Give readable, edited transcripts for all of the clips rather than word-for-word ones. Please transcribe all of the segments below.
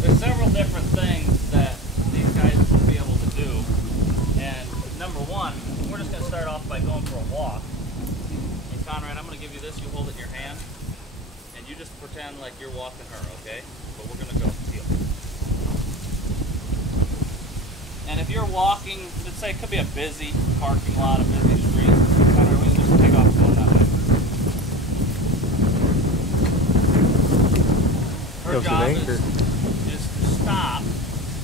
There's several different things that these guys will be able to do. And number one, we're just going to start off by going for a walk. And Conrad, I'm going to give you this. You hold it in your hand. And you just pretend like you're walking her, okay? But we're going to go heel. And if you're walking, let's say it could be a busy parking lot, a busy street, Conrad, we can just take off going that way. Her job is to stop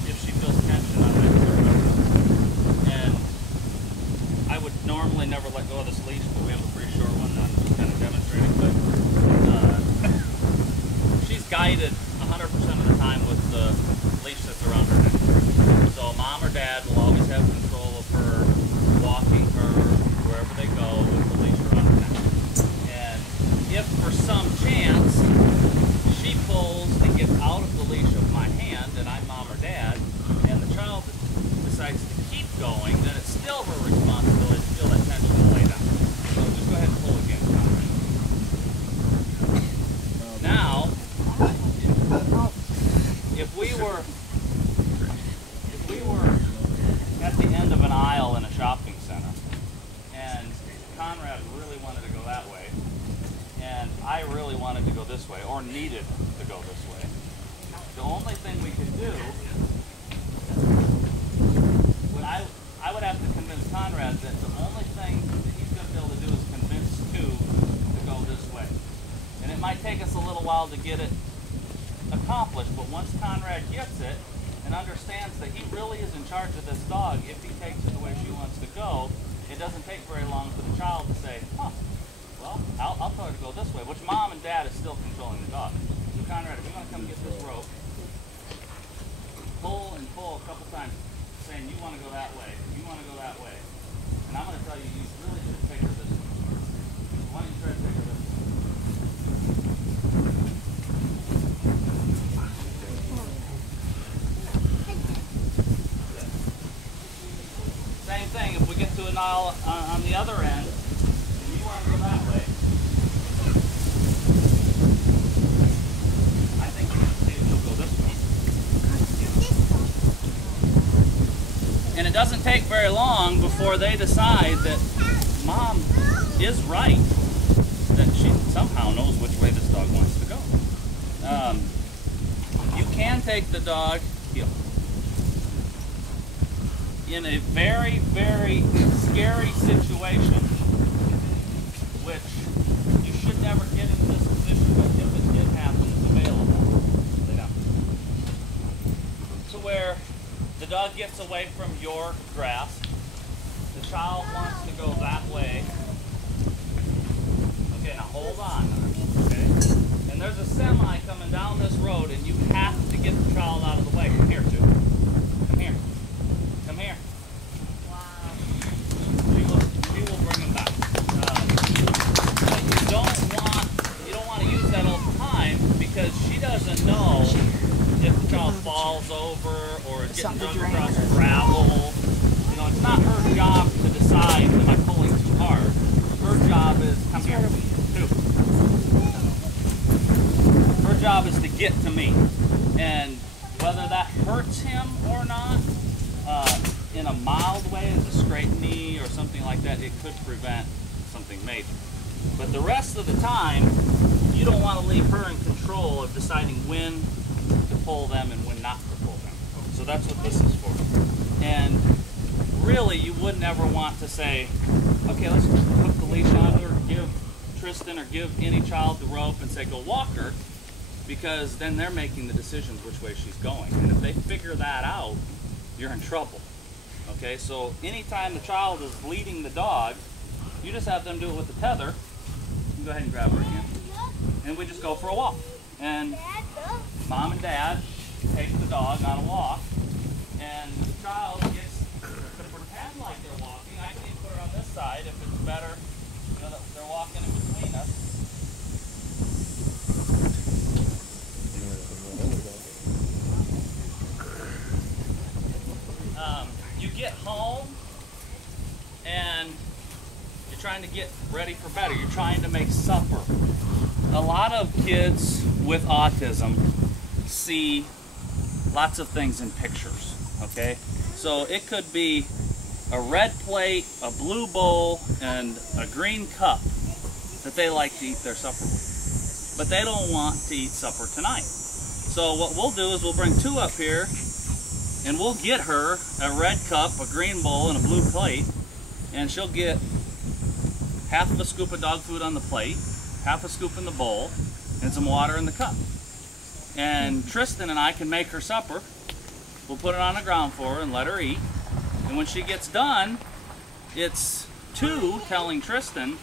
if she feels tension on that surface. And I would normally never let go of this leash, but we have a pretty short one now, just kind of demonstrating. But she's guided 100% of the time with the leash that's around her neck. So mom or dad will always have control of her, walking her wherever they go with the leash around her neck. And if for some chance she pulls and gets out of the leash of my hand and I'm mom or dad, and the child decides to keep going, then it's still her responsibility to feel that tension and lay down. So just go ahead and pull again, Conrad. Now, if we were at the end of an aisle in a shopping center, and Conrad really wanted to go that way, and I really wanted to go this way, or needed to go this way, the only thing we could do, I would have to convince Conrad that the only thing that he's going to be able to do is convince two to go this way. And it might take us a little while to get it accomplished, but once Conrad gets it and understands that he really is in charge of this dog, if he takes it the way she wants to go, it doesn't take very long for the child to say, huh, well, I'll tell her to go this way, which mom and dad is still controlling the dog. So Conrad, if you want to come get this rope, pull and pull a couple times, saying you want to go that way, you want to go that way. And I'm going to tell you, you really should take her this way. Why don't you try to take her this way? Same thing, if we get to an aisle on the other end, and you want to go that way, I think you're going to see it, she'll go this way. And it doesn't take very long before they decide that mom is right, that she somehow knows which way this dog wants to go. You can take the dog heel. In a very, very scary situation, which you should never get into this position, but if it did happen, it's available. Lay down. To where the dog gets away from your grasp, the child wants to go that way. Okay, now hold on. Okay? And there's a semi coming down this road, and you have to get the child out of the way. Come here, too. Come here. Come here. Wow. She will bring him back. You don't want to use that all the time because she doesn't know if the child falls over or is getting drug across gravel. You know, it's not her job to decide, am I pulling too hard? Her job is, come here, too. Her job is to get to me. And whether that hurts him or not, in a mild way, as a scraped knee or something like that, it could prevent something major. But the rest of the time, you don't want to leave her in control of deciding when to pull them and when not to pull them. So that's what this is for. And really, you would never want to say, okay, let's hook the leash on her, give Tristan or give any child the rope and say, go walk her, because then they're making the decisions which way she's going. And if they figure that out, you're in trouble. Okay, so anytime the child is leading the dog, you just have them do it with the tether. You go ahead and grab her again. And we just go for a walk. And mom and dad take the dog on a walk, and the child gets to pretend like they're walking. I can even put her on this side if it's better, you know, that they're walking in between us. You get home and you're trying to get ready ready for better. You're trying to make supper. A lot of kids with autism see lots of things in pictures, okay? So it could be a red plate, a blue bowl, and a green cup that they like to eat their supper with. But they don't want to eat supper tonight. So what we'll do is we'll bring 2 up here, and we'll get her a red cup, a green bowl, and a blue plate, and she'll get half of a scoop of dog food on the plate, half a scoop in the bowl, and some water in the cup. And Tristan and I can make her supper. We'll put it on the ground for her and let her eat. And when she gets done, it's 2 telling Tristan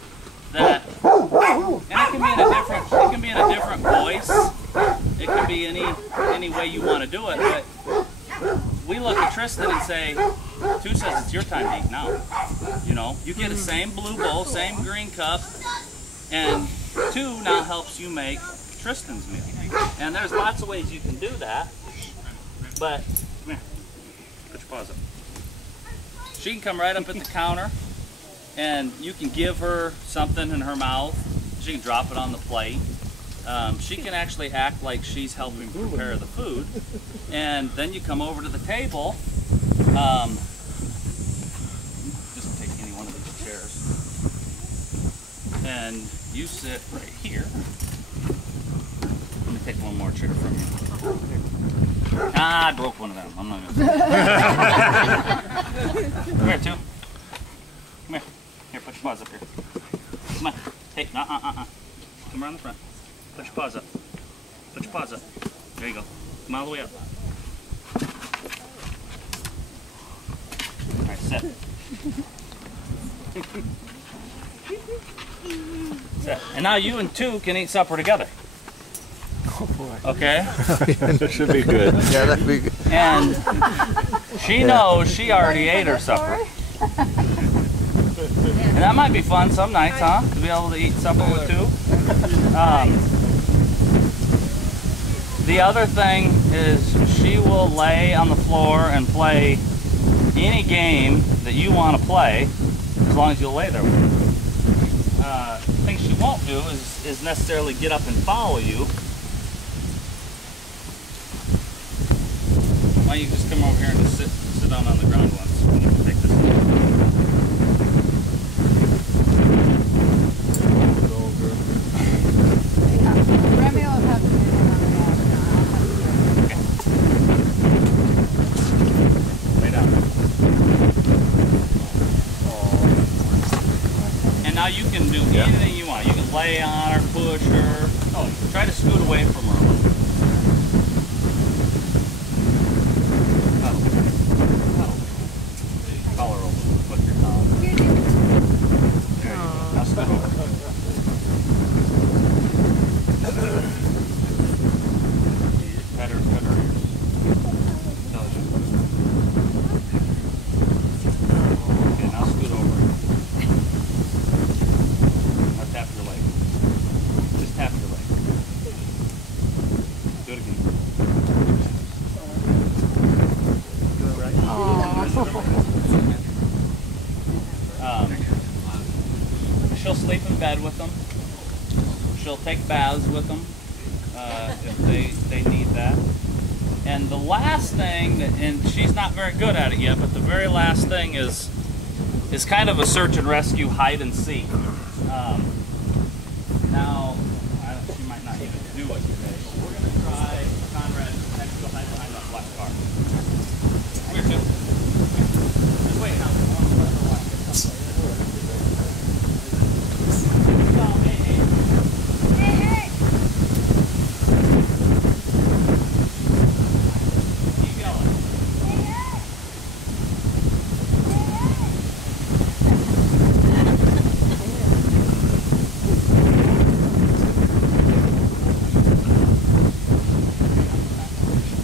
that, and it can be in a different voice. It can be any way you want to do it. But we look at Tristan and say, 2 says it's your time to eat now. You know, you get the same blue bowl, same green cup, and 2 now helps you make Tristan's meal. And there's lots of ways you can do that. But come here, put your paws up. She can come right up at the counter, and you can give her something in her mouth. She can drop it on the plate. She can actually act like she's helping prepare the food. And then you come over to the table. Just take any one of these chairs. And you sit right here. Let me take one more chair from you. Ah, I broke one of them. I'm not going to. Come here, 2. Come here. Here, put your paws up here. Come on. Hey, come around the front. Put your paws up. Put your paws up. There you go. Come all the way up. All right, sit. Sit. And now you and 2 can eat supper together. Oh boy. Okay? That should be good. Yeah, that'd be good. And she knows she already ate her supper. And that might be fun some nights, huh? To be able to eat supper with 2. The other thing is she will lay on the floor and play any game that you want to play, as long as you'll lay there with her. Things she won't do is necessarily get up and follow you. Why don't you just come over here and just sit down on the ground once. Take this. Remy will have to do it on the Okay. Lay down. And now you can do anything you want. You can lay on her, push her. Oh, try to scoot away from her a little bit. Collar over. Put your collar. There you go. Now scoot over. Pet her ears. Okay, now scoot over. Now tap your leg. Just tap your leg. Do it again. Do it right. She'll sleep in bed with them. She'll take baths with them if they need that. And the last thing, and she's not very good at it yet, but the very last thing is kind of a search and rescue, hide and seek. Now, she might not even do it today, but we're going to try Conrad next to hide behind that black car. Come here, 2. Just wait now. I want to let her watch.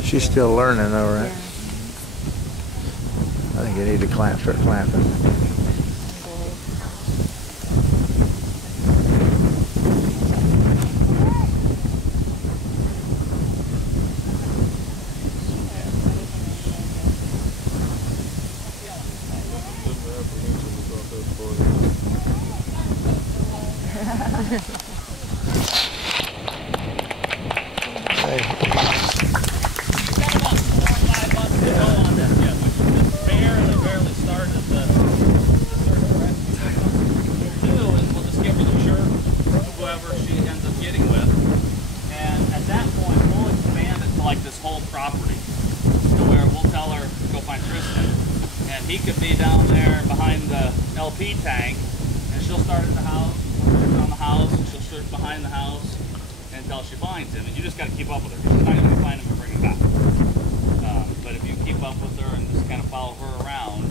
She's still learning though, right? I think you need to start clamping. We've got about 4 or 5 months to go on this yet, which just barely started the search for rescue victims. What we'll do is we'll just give her the shirt to whoever she ends up getting with, and at that point we'll expand it to like this whole property, to where we'll tell her to go find Tristan, and he could be down there behind the LP tank, and she'll start at the house, around the house, and she'll search behind the house until she finds him, and you just got to keep up with her. You're not going to find him and bring him back. But if you keep up with her and just kind of follow her around,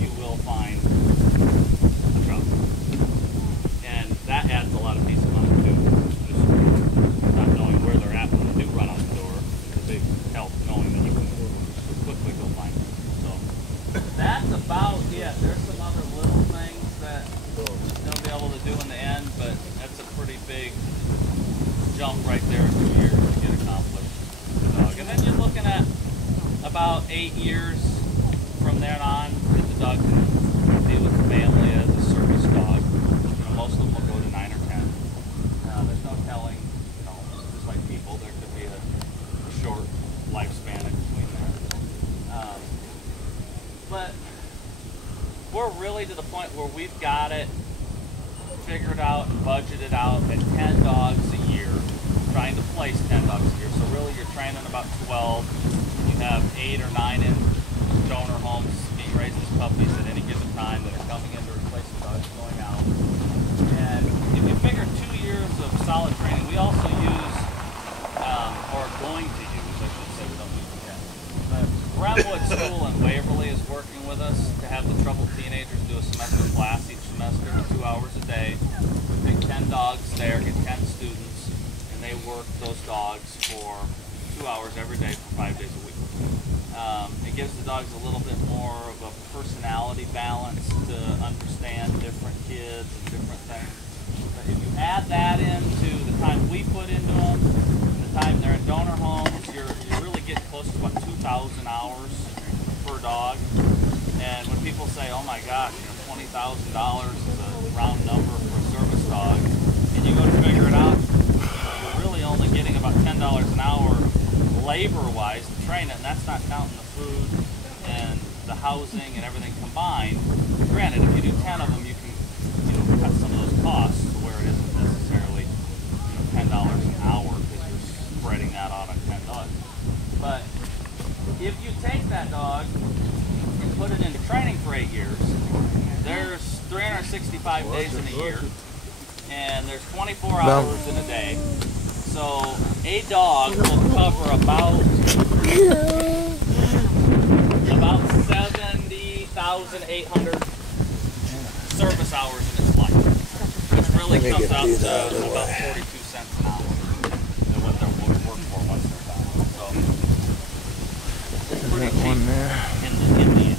you will find the trouble. And that adds a lot of peace of mind too. Just not knowing where they're at when they do run out the door is a big help, knowing that you can quickly go find them. So that's about it. There's some other little things that they'll be able to do in the end, but that's a pretty big jump right there in 2 years to get accomplished. And then you're looking at about 8 years from there on that the dog can deal with the family as a service dog. Most of them will go to 9 or 10. There's no telling, just like people, there could be a short lifespan in between there. But we're really to the point where we've got it figured out and budgeted out at 10 dogs a year, trying to place 10 dogs a year. So really you're training about 12. You have 8 or 9 in donor homes being raised as puppies at any given time that are coming in to replace the dogs going out. And if you figure 2 years of solid training, we also use, or are going to use, I should say, we don't use it yet, but Brentwood School in Waverly is working with us to have the troubled teenagers do a semester class each semester, 2 hours a day. We pick 10 dogs there, get 10 students, and they work those dogs for 2 hours every day for 5 days a week. It gives the dogs a little bit more of a personality balance to understand different kids and different things. But if you add that into the time we put into them, the time they're in donor homes, you're really getting close to about 2,000 hours per dog. And when people say, oh my gosh, $20,000 is a round number for a service dog, and you go to figure it out, you're really only getting about $10 an hour labor-wise to train it, and that's not counting the food and the housing and everything combined. Granted, if you do 10 of them, you can cut some of those costs to where it isn't necessarily $10 an hour because you're spreading that out on 10 dogs. But if you take that dog and put it into training for 8 years, there's 365 days in a year, and there's 24 hours in a day. So a dog will cover about 70,800 service hours in its life, which really comes out to about 42 cents an hour than what they're work for once they're done. So it's pretty cheap in the end.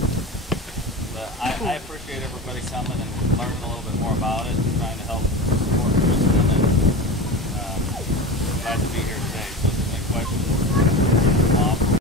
But I appreciate everybody coming and learning a little bit more about it and trying to help support Tristan, and glad to be here today. So if there's any questions,